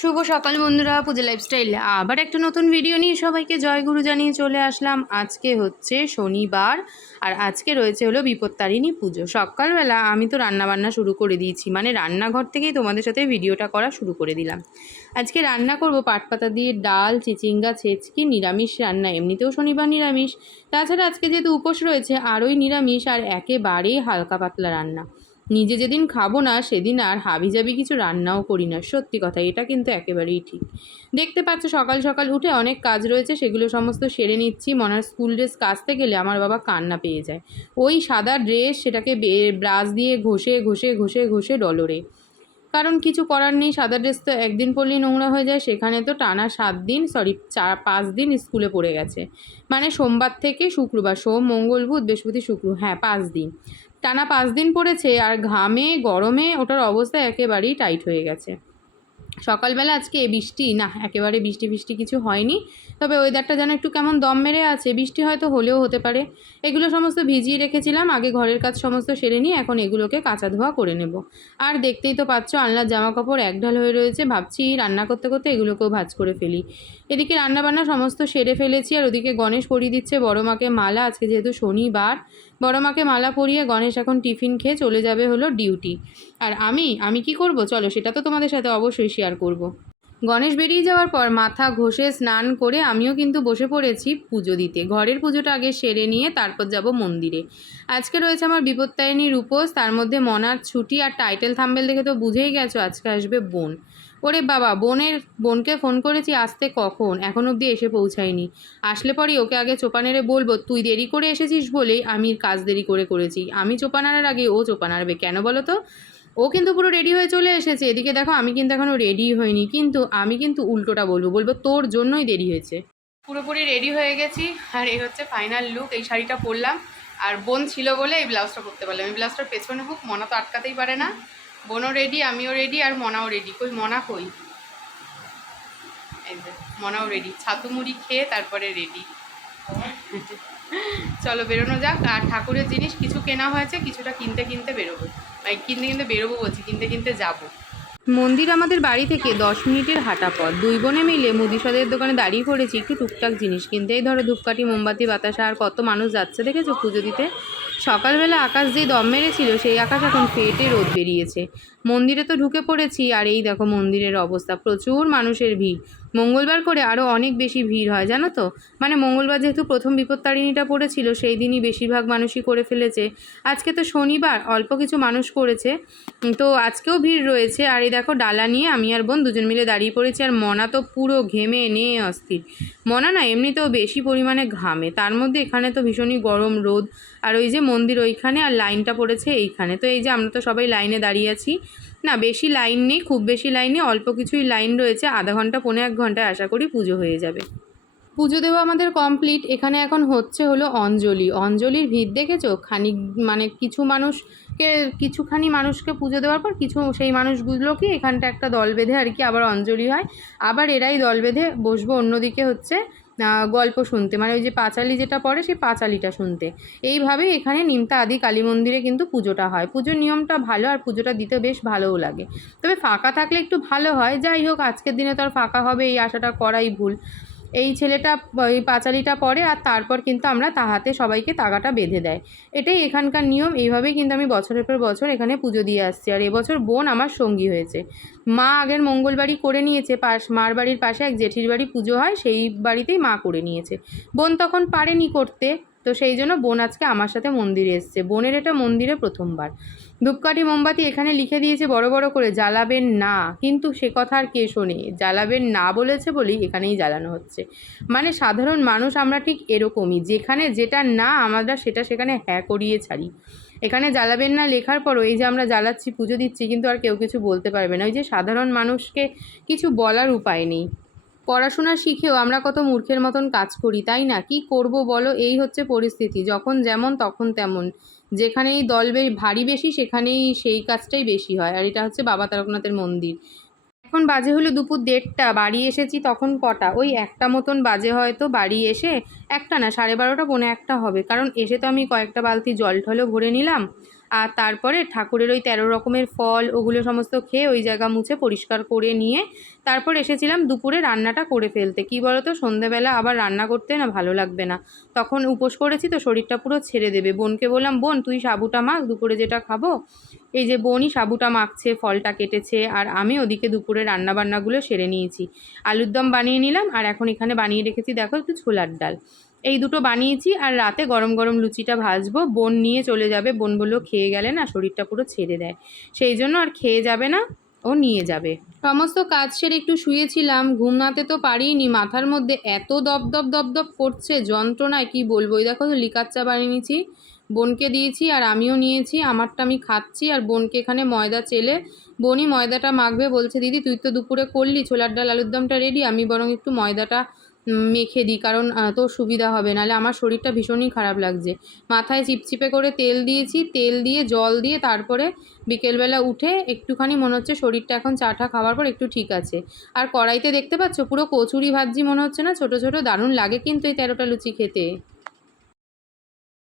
শুভ সকাল বন্ধুরা, পুজো লাইফস্টাইল আবার একটা নতুন ভিডিও নিয়ে সবাইকে জয়গুরু জানিয়ে চলে আসলাম। আজকে হচ্ছে শনিবার, আর আজকে রয়েছে হলো বিপত্তারিণী পুজো। সকালবেলা আমি তো রান্না বান্না শুরু করে দিয়েছি মানে রান্নাঘর থেকেই তোমাদের সাথে ভিডিওটা করা শুরু করে দিলাম। আজকে রান্না করব পাট পাতা দিয়ে ডাল, চিচিঙ্গা, ছেচকি, নিরামিষ রান্না, এমনিতেও শনিবার নিরামিষ। তাছাড়া আজকে যেহেতু উপোস রয়েছে, আরোই নিরামিষ, আর একেবারেই হালকা পাতলা রান্না। নিজে যেদিন খাব না, সেদিন আর হাবি হাবিজাবি কিছু রান্নাও করি না। সত্যি কথা, এটা কিন্তু একেবারেই ঠিক। দেখতে পাচ্ছ, সকাল সকাল উঠে অনেক কাজ রয়েছে, সেগুলো সমস্ত সেরে নিচ্ছি। মনার স্কুল ড্রেস কাচতে গেলে আমার বাবা কান্না পেয়ে যায়। ওই সাদা ড্রেস সেটাকে ব্রাশ দিয়ে ঘষে ঘষে ঘষে ঘষে ডলরে। কারণ কিছু করার নেই, সাদা ড্রেস তো একদিন পরলেই নোংরা হয়ে যায়, সেখানে তো টানা সাত দিন সরি চার, পাঁচ দিন স্কুলে পড়ে গেছে। মানে সোমবার থেকে শুক্রবার, সোম, মঙ্গল, বুধ, বৃহস্পতি, শুক্র হ্যাঁ পাঁচ দিন। টানা পাঁচ দিন পড়েছে আর ঘামে গরমে ওটার অবস্থা একেবারেই টাইট হয়ে গেছে। সকালবেলা আজকে বৃষ্টি, না, একেবারে বৃষ্টি ফিষ্টি কিছু হয়নি। তবে ওয়েদারটা যেন একটু কেমন দম মেরে আছে, বৃষ্টি হয়তো হলেও হতে পারে। এগুলো সমস্ত ভিজিয়ে রেখেছিলাম, আগে ঘরের কাজ সমস্ত সেরে নিয়ে এখন এগুলোকে কাঁচা ধোয়া করে নেব। আর দেখতেই তো পাচ্ছ, আলনার জামা কাপড় একঢাল হয়ে রয়েছে, ভাবছি রান্না করতে করতে এগুলোকেও ভাজ করে ফেলি। এদিকে রান্নাবান্না সমস্ত সেরে ফেলেছি, আর ওদিকে গণেশ পরিয়ে দিচ্ছে, বড় মাকে মালা, আজকে যেহেতু শনিবার। বড় মাকে মালা পরিয়ে গণেশ এখন টিফিন খেয়ে চলে যাবে হলো ডিউটি। আর আমি আমি কি করব? চলো, সেটা তো তোমাদের সাথে অবশ্যই শেয়ার করব। গণেশ বেরিয়ে যাওয়ার পর মাথা ঘষে স্নান করে আমিও কিন্তু বসে পড়েছি পুজো দিতে। ঘরের পুজোটা আগে সেরে নিয়ে তারপর যাব মন্দিরে। আজকে রয়েছে আমার বিপত্তারিণীর উপোস তার মধ্যে মনার ছুটি আর টাইটেল থাম্বেল দেখে তো বুঝেই গেছো আজকে আসবে বোন। ওরে বাবা, বোনের, বোনকে ফোন করেছি আসতে কখন? এখন অবধি এসে পৌঁছায়নি। আসলে পরে ওকে আগে চোপানেরে বলব, তুই দেরি করে এসেছিস বলেই আমি কাজ দেরি করে করেছি। আমি চোপানারের আগে ও চোপানারবে। কেন বলো তো? ও কিন্তু পুরো রেডি হয়ে চলে এসেছে। এদিকে দেখো, আমি কিন্তু এখনও রেডি হইনি, কিন্তু আমি কিন্তু উল্টোটা বলব বলব তোর জন্যই দেরি হয়েছে। পুরোপুরি রেডি হয়ে গেছি, আর এই হচ্ছে ফাইনাল লুক এই শাড়িটা পরলাম। আর বোন ছিল বলে এই ব্লাউজটা পরতে পারলাম। এই ব্লাউজটার পেছনে হোক মনা তো আটকাতেই পারে না। বোনও রেডি আমিও রেডি আর মনাও রেডি কই, মনা কই? মনাও রেডি ছাতু মুড়ি খেয়ে তারপরে রেডি চলো, বেরোনো যাক। আর ঠাকুরের জিনিস, কিছু কেনা হয়েছে, কিছুটা কিনতে কিনতে বেরোবো। কিনতে কিনতে বেরোবো বলছি, কিনতে কিনতে যাব। মন্দির আমাদের বাড়ি থেকে দশ মিনিটের হাঁটা পথ। দুই বোনে মিলে মুদিসদের দোকানে দাঁড়িয়ে পড়েছি একটু টুকটাক জিনিস কিনতে। এই ধরো ধূপকাঠি, মোমবাতি, বাতাসা, আর কত মানুষ যাচ্ছে, দেখেছ? পুজো দিতে। সকালবেলা আকাশ যে দম মেরেছিল, সেই আকাশ এখন ফেটে রোদ বেরিয়েছে। মন্দিরে তো ঢুকে পড়েছি, আর এই দেখো মন্দিরের অবস্থা। প্রচুর মানুষের ভিড়। মঙ্গলবার করে আরও অনেক বেশি ভিড় হয়, জানো তো? মানে মঙ্গলবার যেহেতু প্রথম বিপত্তারিণীটা পড়েছিল, সেই দিনই বেশিরভাগ মানুষই করে ফেলেছে। আজকে তো শনিবার, অল্প কিছু মানুষ করেছে। তো আজকেও ভিড় রয়েছে। আর এই দেখো, ডালা নিয়ে আমি আর বোন দুজন মিলে দাঁড়িয়ে পড়েছি, আর মনা তো পুরো ঘেমে নিয়ে অস্থির। মনা না এমনিতেও বেশি পরিমাণে ঘামে। তার মধ্যে এখানে তো ভীষণই গরম রোদ। আর ওই যে মন্দির ওইখানে, আর লাইনটা পড়েছে এইখানে। তো এই যে আমরা তো সবাই লাইনে দাঁড়িয়ে আছি। না, বেশি লাইন নেই, খুব বেশি লাইন নেই, অল্প কিছুই লাইন রয়েছে, আধা ঘণ্টা, পৌনে এক ঘন্টায় আশা করি পুজো হয়ে যাবে। পুজো দেওয়া আমাদের কমপ্লিট, এখানে এখন হচ্ছে হলো অঞ্জলি। অঞ্জলির ভিড় দেখেছ? খানিক মানে কিছু মানুষকে, কিছুখানি মানুষকে পুজো দেওয়ার পর কিছু সেই মানুষগুলোকে এখানটা একটা দল বেঁধে আর কি আবার অঞ্জলি হয়। আবার এরাই দল বেঁধে বসবো, অন্যদিকে হচ্ছে গল্প শুনতে। মানে ওই যে পাঁচালি যেটা পড়ে, সেই পাঁচালিটা শুনতে। এইভাবেই এখানে নিমতা আদি কালী মন্দিরে কিন্তু পুজোটা হয়। পুজোর নিয়মটা ভালো আর পুজোটা দিতে বেশ ভালোও লাগে। তবে ফাঁকা থাকলে একটু ভালো হয়। যাই হোক, আজকের দিনে তো আর ফাঁকা হবে, এই আশাটা করাই ভুল। এই ছেলেটা, এই পাঁচালিটা পরে আর তারপর কিন্তু আমরা তাহাতে সবাইকে তাগাটা বেঁধে দেয়। এটাই এখানকার নিয়ম। এইভাবেই কিন্তু আমি বছরের পর বছর এখানে পুজো দিয়ে আসছি। আর এবছর বোন আমার সঙ্গী হয়েছে। মা আগের মঙ্গলবারই করে নিয়েছে। পাশ মার বাড়ির পাশে এক জেঠির বাড়ি পুজো হয়, সেই বাড়িতেই মা করে নিয়েছে। বোন তখন পারেনি করতে। তো সেই জন্য বোন আজকে আমার সাথে মন্দিরে এসছে। বোনের এটা মন্দিরে প্রথমবার। ধূপকাঠি মোমবাতি এখানে লিখে দিয়েছে বড় বড় করে, জ্বালাবেন না। কিন্তু সে কথা আর কে শোনে? জ্বালাবেন না বলেছে বলেই এখানেই জ্বালানো হচ্ছে। মানে সাধারণ মানুষ আমরা ঠিক এরকমই। যেখানে যেটা না, আমরা সেটা সেখানে হ্যাঁ করিয়ে ছাড়ি। এখানে জ্বালাবেন না লেখার পরও এই যে আমরা জ্বালাচ্ছি, পুজো দিচ্ছি, কিন্তু আর কেউ কিছু বলতে পারবে না। ওই যে সাধারণ মানুষকে কিছু বলার উপায় নেই। পড়াশোনা শিখেও আমরা কত মূর্খের মতন কাজ করি, তাই না? কি করব বলো? এই হচ্ছে পরিস্থিতি। যখন যেমন তখন তেমন। যেখানেই দল ভারী বেশি, সেখানেই সেই কাজটাই বেশি হয়। আর এটা হচ্ছে বাবা তারকনাথের মন্দির। এখন বাজে হলো দুপুর দেড়টা, বাড়ি এসেছি তখন কটা? ওই একটা মতন বাজে হয়তো বাড়ি এসে একটা না, সাড়ে বারোটা পৌনে একটা হবে। কারণ এসে তো আমি কয়েকটা বালতি জল ঠলও ভরে নিলাম। আর তারপরে ঠাকুরের ওই তেরো রকমের ফল, ওগুলো সমস্ত খেয়ে ওই জায়গা মুছে পরিষ্কার করে নিয়ে তারপর এসেছিলাম দুপুরে রান্নাটা করে ফেলতে। কী তো সন্ধেবেলা আবার রান্না করতে না ভালো লাগবে না। তখন উপোস করেছি তো শরীরটা পুরো ছেড়ে দেবে। বোনকে বললাম, বোন, তুই সাবুটা মাখ, দুপুরে যেটা খাব এই যে বোনই সাবুটা মাখছে, ফলটা কেটেছে, আর আমি ওদিকে দুপুরে রান্না বান্নাগুলো সেরে নিয়েছি। আলুর দম বানিয়ে নিলাম, আর এখন এখানে বানিয়ে রেখেছি, দেখো একটু ছোলার ডাল। এই দুটো বানিয়েছি, আর রাতে গরম গরম লুচিটা ভাজবো, বোন নিয়ে চলে যাবে, বোন বলল খেয়ে গেলে না শরীরটা পুরো ছেড়ে দেয়। সেই জন্য আর খেয়ে যাবে না, ও নিয়ে যাবে। সমস্ত কাজ সেরে একটু শুয়েছিলাম ঘুমাতে তো পারিনি, মাথার মধ্যে এত দপ দপ করছে, যন্ত্রণায় কি বলব? দেখো লিকার চা বানিয়ে নিয়েছি বোনকে দিয়েছি আর আমিও নিয়েছি, আমারটা আমি খাচ্ছি আর বোনকে এখানে ময়দা চেলে। বোনই ময়দাটা মাখবে, বলছে, দিদি, তুই তো দুপুরে করলি, ছোলার ডাল, আলুর দমটা রেডি আমি বরং একটু ময়দাটা মেখে দিই, কারণ তোর সুবিধা হবে, নাহলে আমার শরীরটা ভীষণই খারাপ লাগছে। মাথায় চিপচিপে করে তেল দিয়েছি, তেল দিয়ে, জল দিয়ে তারপরে বিকেলবেলা উঠে একটুখানি মনে হচ্ছে শরীরটা এখন চাটা খাওয়ার পর একটু ঠিক আছে। আর কড়াইতে দেখতে পাচ্ছ, পুরো কচুরি ভাজি মনে হচ্ছে না, ছোট ছোট, দারুণ লাগে কিন্তু এই তেরোটা লুচি খেতে।